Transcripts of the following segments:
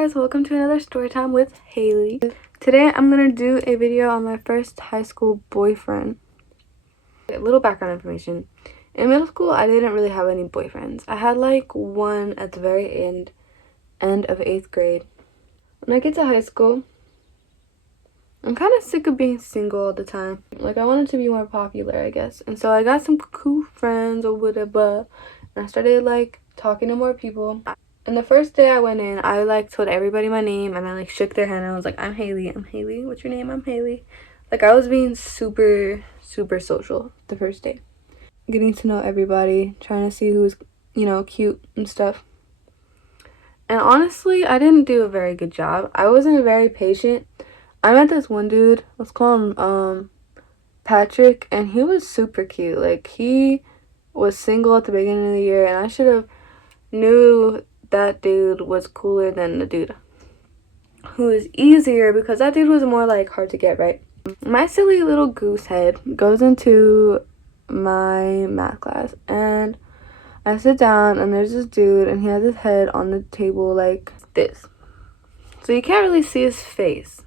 guys, welcome to another story time with Haley. Today I'm gonna do a video on my first high school boyfriend. A little background information. In middle school, I didn't really have any boyfriends. I had like one at the very end of 8th grade. When I get to high school, I'm kind of sick of being single all the time. Like, I wanted to be more popular, I guess. And so I got some cool friends or whatever, and I started like talking to more people. And the first day I went in, I like told everybody my name, and I like shook their hand and I was like, I'm Haley, what's your name? I'm Haley. Like, I was being super social the first day, getting to know everybody, trying to see who was, you know, cute and stuff. And honestly, I didn't do a very good job. I wasn't very patient. I met this one dude, let's call him Patrick, and he was super cute. Like, he was single at the beginning of the year, and I should have knew that dude was cooler than the dude who was easier, because that dude was more like hard to get, right? My silly little goose head goes into my math class, and I sit down, and there's this dude, and he has his head on the table like this, so you can't really see his face.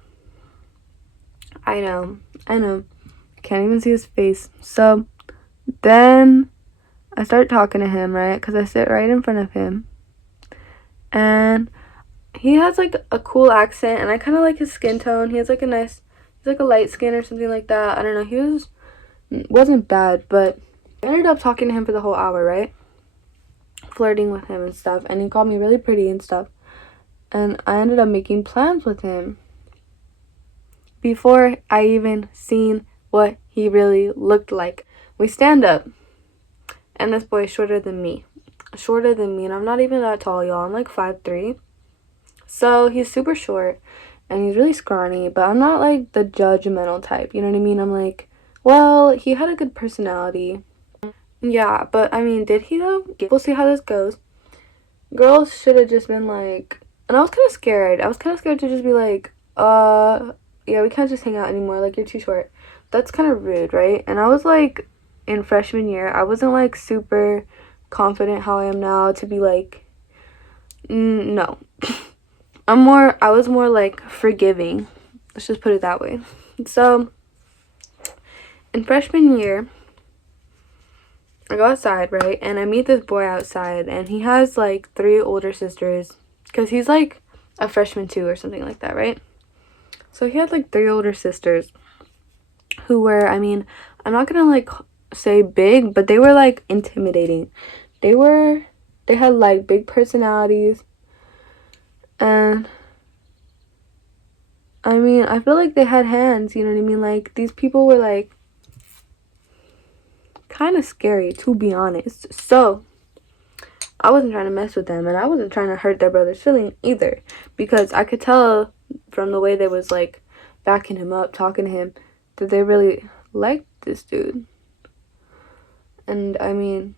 I know, can't even see his face. So then I start talking to him, right, because I sit right in front of him, and he has like a cool accent, and I kind of like his skin tone. He has like he's like a light skin or something like that. I don't know, wasn't bad, but I ended up talking to him for the whole hour, right, flirting with him and stuff, and he called me really pretty and stuff, and I ended up making plans with him before I even seen what he really looked like. We stand up, and this boy is shorter than me, and I'm not even that tall, y'all. I'm like 5'3", so he's super short, and he's really scrawny, but I'm not like the judgmental type, you know what I mean? I'm like, well, he had a good personality, yeah, but I mean, did he though? We'll see how this goes. Girls should have just been like, and I was kind of scared to just be like, yeah, we can't just hang out anymore, like, you're too short. That's kind of rude, right? And I was like, in freshman year, I wasn't like super confident how I am now to be like, no. I was more like forgiving, let's just put it that way. So in freshman year, I go outside, right, and I meet this boy outside, and he has like 3 older sisters, because he's like a freshman too or something like that, right? So he had like 3 older sisters who were, I mean, I'm not gonna like say big, but they were like intimidating. They had like big personalities, and I mean, I feel like they had hands, you know what I mean? Like, these people were like kind of scary, to be honest. So I wasn't trying to mess with them, and I wasn't trying to hurt their brother's feeling either, because I could tell from the way they was like backing him up, talking to him, that they really liked this dude. And I mean,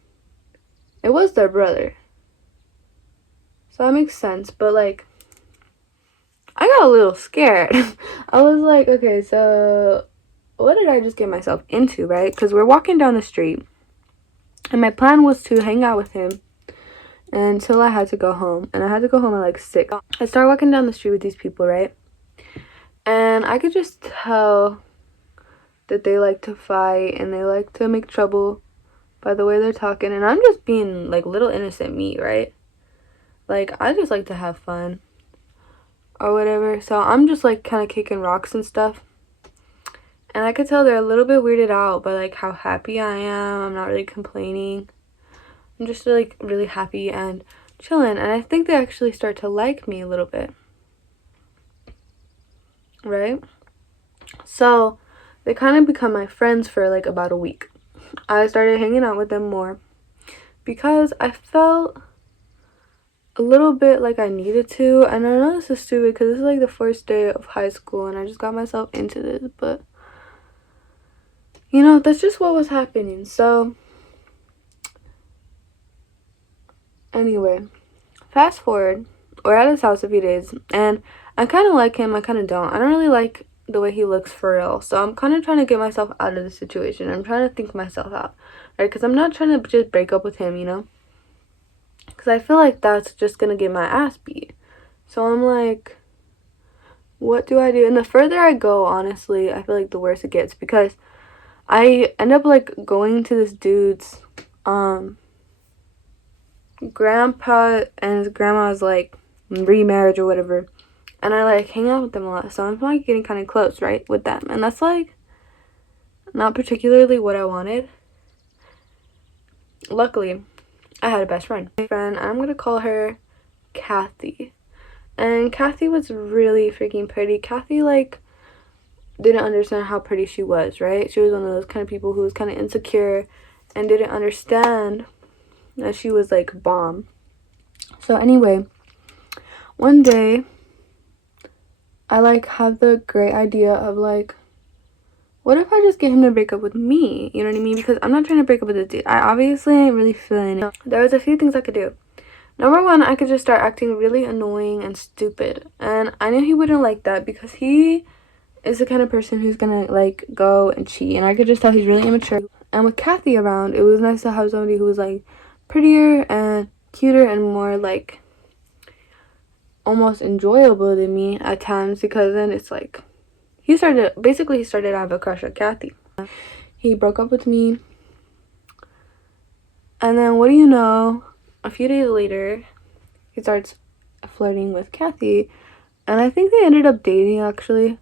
it was their brother, so that makes sense. But like, I got a little scared. I was like, okay, so what did I just get myself into, right? Because we're walking down the street, and my plan was to hang out with him until I had to go home, and I had to go home at like 6. I started walking down the street with these people, right, and I could just tell that they like to fight and they like to make trouble by the way they're talking, and I'm just being like little innocent me, right? Like, I just like to have fun or whatever, so I'm just like kind of kicking rocks and stuff, and I could tell they're a little bit weirded out by like how happy I am. I'm not really complaining. I'm just like really happy and chilling, and I think they actually start to like me a little bit, right? So they kind of become my friends for like about a week. I started hanging out with them more because I felt a little bit like I needed to, and I know this is stupid because this is like the first day of high school and I just got myself into this, but you know, that's just what was happening. So anyway, fast forward, we're at his house a few days, and I kind of like him, I kind of don't. I don't really like the way he looks for real, so I'm kind of trying to get myself out of the situation. I'm trying to think myself out, right? Because I'm not trying to just break up with him, you know, because I feel like that's just gonna get my ass beat, So I'm like, what do I do? And the further I go, honestly, I feel like the worse it gets, because I end up like going to this dude's grandpa and his grandma's like remarriage or whatever, and I like hang out with them a lot, so I'm like getting kind of close, right, with them, and that's like not particularly what I wanted. Luckily, I had a best friend. I'm gonna call her Kathy. And Kathy was really freaking pretty. Kathy like didn't understand how pretty she was, right? She was one of those kind of people who was kind of insecure and didn't understand that she was like bomb. So anyway, one day I like have the great idea of like, what if I just get him to break up with me? You know what I mean? Because I'm not trying to break up with this dude. I obviously ain't really feeling it. There was a few things I could do. Number one, I could just start acting really annoying and stupid. And I knew he wouldn't like that, because he is the kind of person who's gonna like go and cheat. And I could just tell he's really immature. And with Kathy around, it was nice to have somebody who was like prettier and cuter and more like almost enjoyable than me at times, because then it's like he started to have a crush on Kathy. He broke up with me, and then what do you know, a few days later he starts flirting with Kathy, and I think they ended up dating actually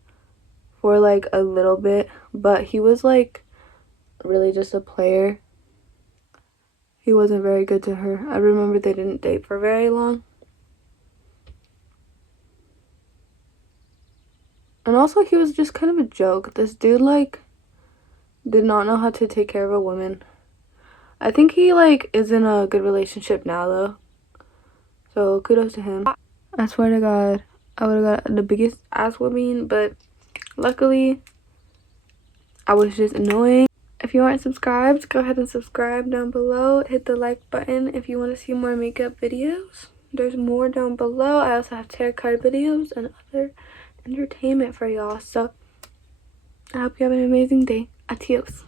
for like a little bit, but he was like really just a player. He wasn't very good to her. I remember they didn't date for very long. And also he was just kind of a joke. This dude like did not know how to take care of a woman. I think he like is in a good relationship now though, so kudos to him. I swear to God, I would have got the biggest ass whooping, but luckily I was just annoying. If you aren't subscribed, go ahead and subscribe down below. Hit the like button if you want to see more makeup videos. There's more down below. I also have tarot card videos and other entertainment for y'all. So I hope you have an amazing day. Adios.